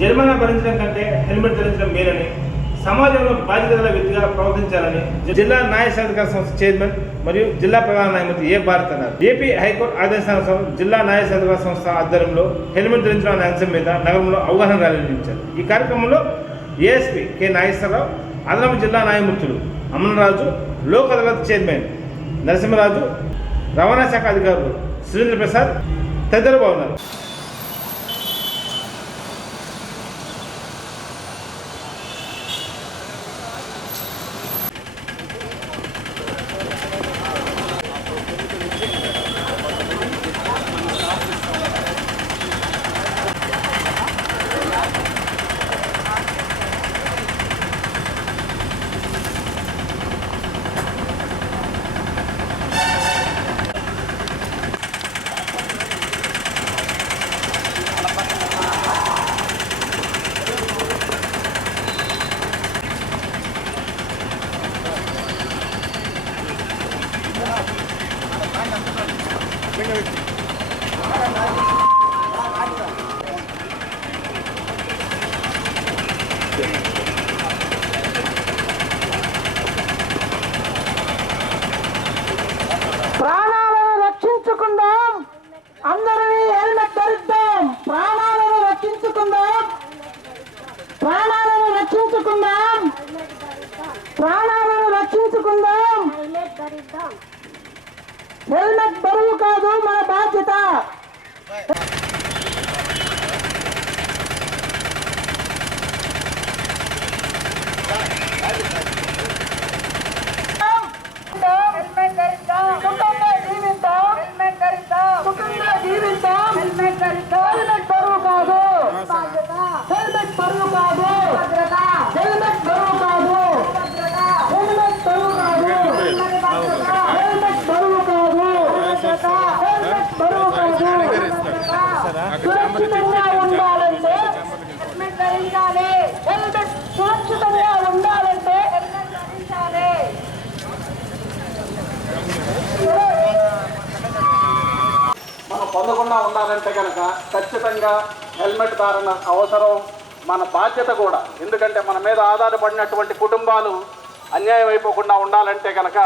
జరిమానా భరించడం కంటే హెల్మెట్ ధరించడం మేలని సమాజంలో బాధ్యత గల వ్యక్తిగా ప్రవర్తించాలని జిల్లా న్యాయ సంస్థ చైర్మన్ మరియు జిల్లా ప్రధాన న్యాయమూర్తి ఏ భారత్ అన్నారు. ఏపీ హైకోర్టు ఆదేశానుసారం జిల్లా న్యాయ సంస్థ ఆధ్వర్యంలో హెల్మెట్ ధరించడం అనే అంశం మీద నగరంలో అవగాహన ర్యాలీ నిర్వహించారు. ఈ కార్యక్రమంలో ఏఎస్పీ కె నాగేశ్వరరావు అదనపు జిల్లా న్యాయమూర్తులు అమనరాజు లోక్ అదాలత్ చైర్మన్ నరసింహరాజు రవాణా శాఖ అధికారులు సురేంద్ర ప్రసాద్ తదితరులు బాగున్నారు ప్రాణాలను రక్షించుకుందాం. అందరినీ హెల్మెట్ ధరిద్దాం. ప్రాణాలను రక్షించుకుందాం. ప్రాణాలను రక్షించుకుందాం. ప్రాణాలను రక్షించుకుందాం. హెల్మెట్ బరువు కాదు మన బాధ్యత హెల్మెట్ ధరిద్దాం సుఖంగా జీవిద్దాం హెల్మెట్ ధరిద్దాం సుఖంగా జీవిద్దాం హెల్మెట్ ధరిద్దాం హెల్మెట్ బరువు కాదు బాధ్యత హెల్మెట్ బరువు కాదు భద్రత హెల్మెట్ బరువు కాదు భద్రత హెల్మెట్ బరువు కాదు హెల్మెట్ భద్రత హెల్మెట్ బరువు కాదు భద్రత హెల్మెట్ బరువు కాదు సురక్షితంగా ఉండాలంటే హెల్మెట్ ధరించాలి హెల్మెట్ సురక్షితంగా ఉండాలంటే హెల్మెట్ ధరించాలి మనం పొందకుండా ఉండాలంటే కనుక ఖచ్చితంగా హెల్మెట్ ధారణ అవసరం మన బాధ్యత కూడా. ఎందుకంటే మన మీద ఆధారపడినటువంటి కుటుంబాలు అన్యాయం అయిపోకుండా ఉండాలంటే కనుక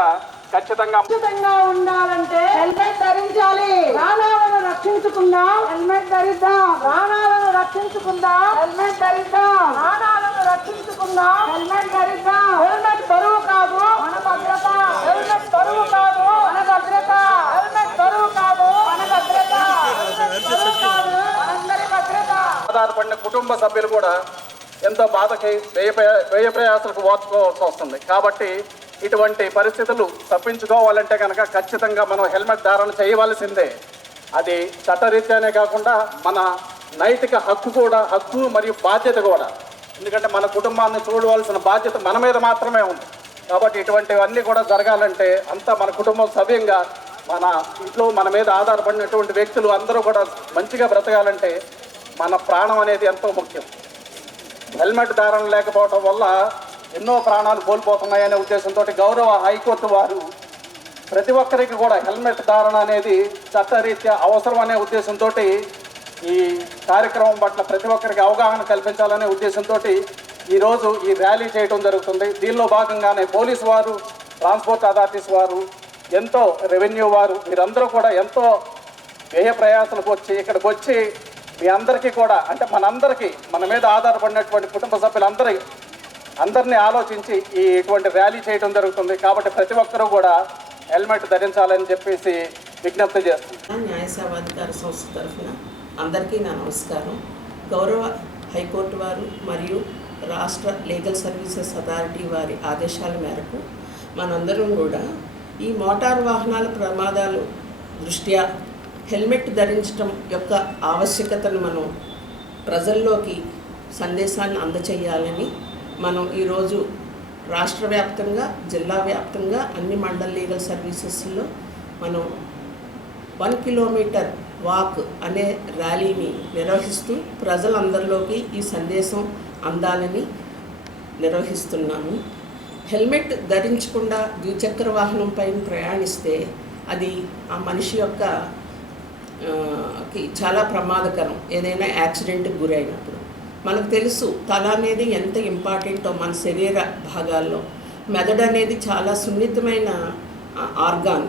ఖచ్చితంగా ఖచ్చితంగా ఉండాలంటే హెల్మెట్ ధరించాలి. ప్రాణాలను రక్షించుకుందాం. హెల్మెట్ ధరిద్దాం. ప్రాణాలను రక్షించుకుందాం. హెల్మెట్ ధరిద్దాం. ప్రాణాలను రక్షించుకుందాం. హెల్మెట్ ధరిద్దాం హెల్మెట్ బరువు కాదు మన భద్రత హెల్మెట్ బరువు కాదు మన భద్రత హెల్మెట్ బరువు కాదు మన భద్రత బరువు కాదు మనందరి ఆధారపడిన కుటుంబ సభ్యులు కూడా ఎంతో బాధకి వ్యయ వ్యయ ప్రయాసాలకు ఓర్చుకోవాల్సి వస్తుంది. కాబట్టి ఇటువంటి పరిస్థితులు తప్పించుకోవాలంటే కనుక ఖచ్చితంగా మనం హెల్మెట్ ధారణ చేయవలసిందే. అది చట్టరీత్యానే కాకుండా మన నైతిక హక్కు కూడా హక్కు మరియు బాధ్యత కూడా. ఎందుకంటే మన కుటుంబాన్ని చూడవలసిన బాధ్యత మన మీద మాత్రమే ఉంది. కాబట్టి ఇటువంటివన్నీ కూడా జరగాలంటే అంతా మన కుటుంబం సవ్యంగా మన ఇంట్లో మన మీద ఆధారపడినటువంటి వ్యక్తులు అందరూ కూడా మంచిగా బ్రతకాలంటే మన ప్రాణం అనేది ఎంతో ముఖ్యం. హెల్మెట్ ధారణ లేకపోవటం వల్ల ఎన్నో ప్రాణాలు కోల్పోతున్నాయనే ఉద్దేశంతో గౌరవ హైకోర్టు వారు ప్రతి ఒక్కరికి కూడా హెల్మెట్ ధారణ అనేది చట్టరీత్యా అవసరం అనే ఉద్దేశంతో ఈ కార్యక్రమం పట్ల ప్రతి ఒక్కరికి అవగాహన కల్పించాలనే ఉద్దేశంతో ఈరోజు ఈ ర్యాలీ చేయడం జరుగుతుంది. దీనిలో భాగంగానే పోలీసు వారు ట్రాన్స్పోర్ట్ అథారిటీస్ వారు ఎంతో రెవెన్యూ వారు వీరందరూ కూడా ఎంతో వ్యయ ప్రయాసలకు వచ్చి ఇక్కడికి వచ్చి మీ అందరికీ కూడా అంటే మనందరికీ మన మీద ఆధారపడినటువంటి కుటుంబ సభ్యులందరి అందరినీ ఆలోచించి ఈ ఇటువంటి ర్యాలీ చేయడం జరుగుతుంది. కాబట్టి ప్రతి ఒక్కరూ కూడా హెల్మెట్ ధరించాలని చెప్పేసి విజ్ఞప్తి చేస్తున్నాను న్యాయ సేవాధికార సంస్థ తరఫున అందరికీ నా నమస్కారం. గౌరవ హైకోర్టు వారు మరియు రాష్ట్ర లీగల్ సర్వీసెస్ అథారిటీ వారి ఆదేశాల మేరకు మనందరం కూడా ఈ మోటారు వాహనాల ప్రమాదాలు దృష్ట్యా హెల్మెట్ ధరించడం యొక్క ఆవశ్యకతను మనం ప్రజల్లోకి సందేశాన్ని అందచేయాలని మనం ఈరోజు రాష్ట్ర వ్యాప్తంగా జిల్లా వ్యాప్తంగా అన్ని మండల్ లీగల్ సర్వీసెస్లో మనం వన్ కిలోమీటర్ వాక్ అనే ర్యాలీని నిర్వహిస్తూ ప్రజలందరిలోకి ఈ సందేశం అందాలని నిర్వహిస్తున్నాము. హెల్మెట్ ధరించకుండా ద్విచక్ర వాహనం పైన ప్రయాణిస్తే అది ఆ మనిషి యొక్క చాలా ప్రమాదకరం. ఏదైనా యాక్సిడెంట్కి గురైనప్పుడు. మనకు తెలుసు తల అనేది ఎంత ఇంపార్టెంటో మన శరీర భాగాల్లో. మెదడు అనేది చాలా సున్నితమైన ఆర్గాన్.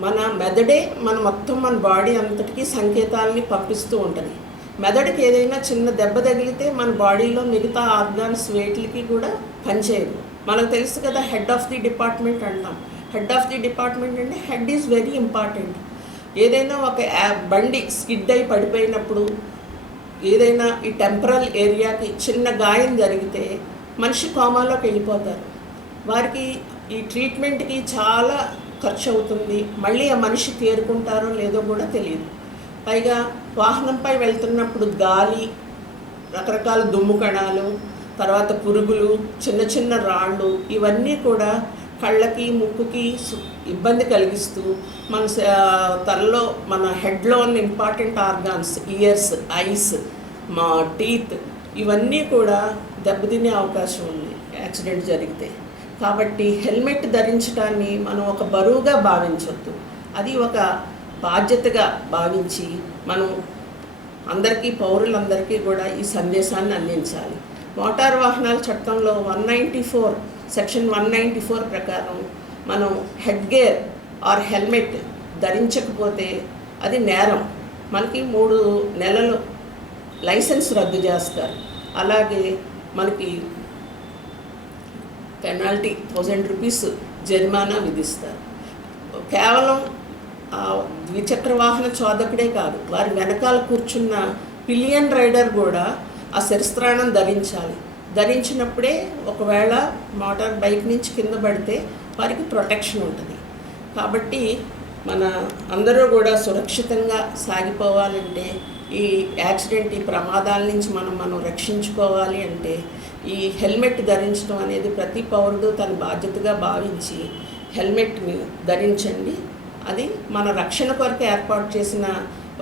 మన మెదడే మన మొత్తం మన బాడీ అంతటికీ సంకేతాలని పంపిస్తూ ఉంటుంది. మెదడుకి ఏదైనా చిన్న దెబ్బ తగిలితే మన బాడీలో మిగతా ఆర్గాన్స్ వేట్లకి కూడా పనిచేయదు. మనకు తెలుసు కదా హెడ్ ఆఫ్ ది డిపార్ట్మెంట్ అంటాం. హెడ్ ఆఫ్ ది డిపార్ట్మెంట్ అంటే హెడ్ ఈజ్ వెరీ ఇంపార్టెంట్. ఏదైనా ఒక బండి స్కిడ్ అయి పడిపోయినప్పుడు ఏదైనా ఈ టెంపరల్ ఏరియాకి చిన్న గాయం జరిగితే మనిషి కోమాలోకి వెళ్ళిపోతారు. వారికి ఈ ట్రీట్మెంట్కి చాలా ఖర్చు అవుతుంది మళ్ళీ ఆ మనిషి తేరుకుంటారో లేదో కూడా తెలియదు. పైగా వాహనంపై వెళ్తున్నప్పుడు గాలి రకరకాల దుమ్ము కణాలు తర్వాత పురుగులు చిన్న చిన్న రాళ్ళు ఇవన్నీ కూడా కళ్ళకి ముక్కుకి సు- ఇబ్బంది కలిగిస్తూ మన తలలో మన హెడ్లో ఉన్న ఇంపార్టెంట్ ఆర్గాన్స్ ఇయర్స్ ఐస్ మా టీత్ ఇవన్నీ కూడా దెబ్బతినే అవకాశం ఉంది యాక్సిడెంట్ జరిగితే. కాబట్టి హెల్మెట్ ధరించడాన్ని మనం ఒక బరువుగా భావించవద్దు అది ఒక బాధ్యతగా భావించి మనం అందరికీ పౌరులందరికీ కూడా ఈ సందేశాన్ని అందించాలి. మోటార్ వాహనాల చట్టంలో one ninety four section one ninety four ప్రకారం మనం హెడ్ గేర్ ఆర్ హెల్మెట్ ధరించకపోతే అది నేరం. మనకి మూడు నెలలు లైసెన్స్ రద్దు చేస్తారు. అలాగే మనకి పెనాల్టీ థౌజండ్ రూపీస్ జరిమానా విధిస్తారు. కేవలం ద్విచక్ర వాహన చోదకుడే కాదు వారి వెనకాల కూర్చున్న పిలియన్ రైడర్ కూడా ఆ శిరస్త్రాణం ధరించాలి. ధరించినప్పుడే ఒకవేళ మోటార్ బైక్ నుంచి కింద పడితే వారికి ప్రొటెక్షన్ ఉంటుంది. కాబట్టి మన అందరూ కూడా సురక్షితంగా సాగిపోవాలంటే ఈ యాక్సిడెంట్ ఈ ప్రమాదాల నుంచి మనం మనం రక్షించుకోవాలి అంటే ఈ హెల్మెట్ ధరించడం అనేది ప్రతి పౌరుడు తన బాధ్యతగా భావించి హెల్మెట్ని ధరించండి. అది మన రక్షణ కొరకు ఏర్పాటు చేసిన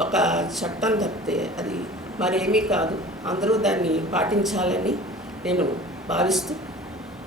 ఒక చట్టం తప్పితే అది మరేమీ కాదు. అందరూ దాన్ని పాటించాలని నేను భావిస్తూ